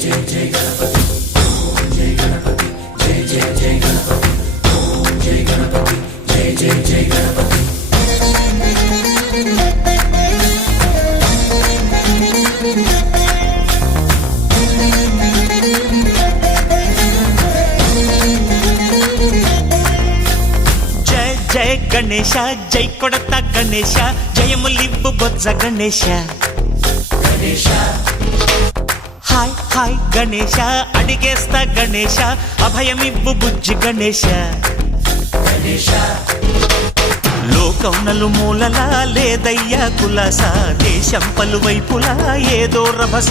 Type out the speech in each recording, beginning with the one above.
जय जय गणपति ओम जय गणपति जय जय जय गणपति ओम जय गणपति जय जय जय गणपति जय जय गणेश जय कोडता गणेश जयमुलिब्बु बोज्ज गणेश गणेश हाय हाय गणेश अडिगेस्ता गणेश अभयमिब्बु बुज्जि गणेश गणेश లోకం నలుమూలలా లేదయ్యా కులాస దేశం పలువైపులా ఏదో రభస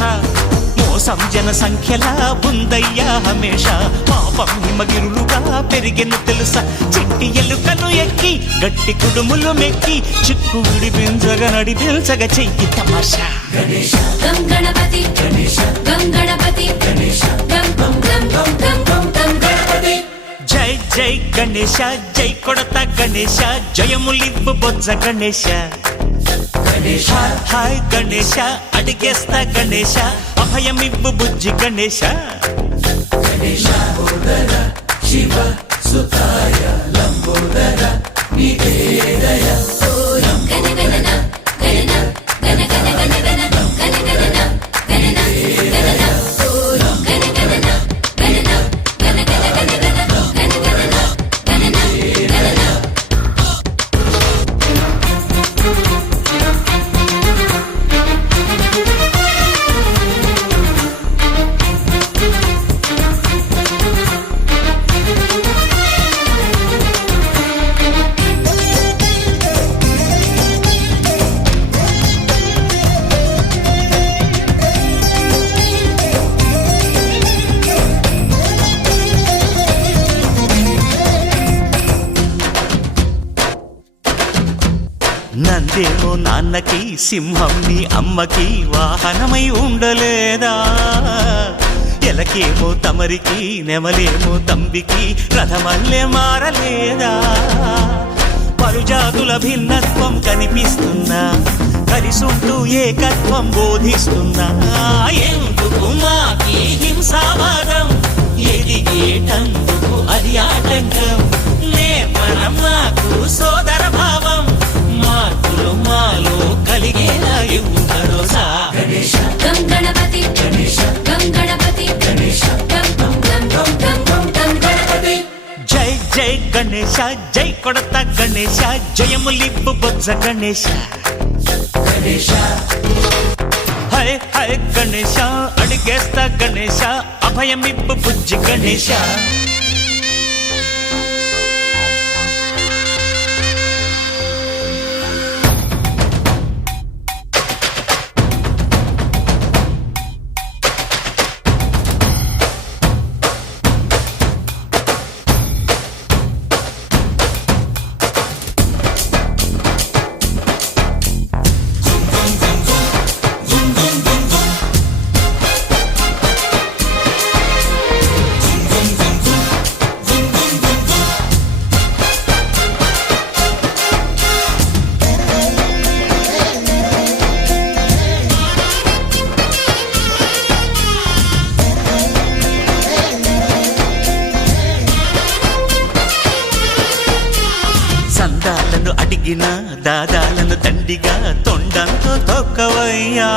మోసం జన సంఖ్యలా ఉందయ్యా హమేష పాపం హిమగిరులుగా పెరిగెను తెలుసా చిట్టి ఎలుకలు ఎక్కి గట్టి కుడుములు మెక్కి చిక్కు విడిపించగా నడిపించగా చెయ్యి తమాషా गणेश गम गणपति गणेश गम गणपति गणेश गम गम गम गम गम गम गम गणपति జై జై గణేశ జై కొడత గణేశ జయములివ్వు బొజ్జ గణేశ गणेश హాయ్ గణేశ అడిగేస్తా గణేశ అభయమివ్వు బుజ్జి గణేశ गणेश लंबोदर शिव सुताय लंबोदर निवेदय गण गणना गणना गण गण गण गण गण गणना गणना गणना गण गणना गणना गण गण गण गण गण गणना गणना गणना నందేమో నాన్నకి సింహం నీ అమ్మకి వాహనమై ఉండలేదా ఎలకేమో తమరికి నెమలేమో తంబికి రథమల్లే మారలేదా పలుజాతుల భిన్నత్వం కనిపిస్తున్నా కలిసుంటూ ఏకత్వం బోధిస్తున్నా ఎందుకు మాకి హింసావాదం ఎదిగేటందుకు అది ఆటంకం నేర్పరం మాకు సోదర భావం మార్పులు మాలో కలిగేలా ఇవ్వు భరోసా गणेश गम गणपति गणेश गम गणपति गणेश गम गम गम गम गम गम गम गणपति జై జై గణేశ జై కొడత గణేశ జయములివ్వు బొజ్జ గణేశ गणेश హై హై గణేశ అడిగేస్తా గణేశ అభయమివ్వు బుజ్జి గణేశ సందాలను అడిగిన దాదాలను దండిగా తొండంతో తొక్కవయ్యా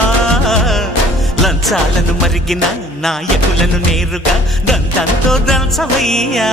లంచాలను మరిగిన నాయకులను నేరుగా దంతంతో దంచవయ్యా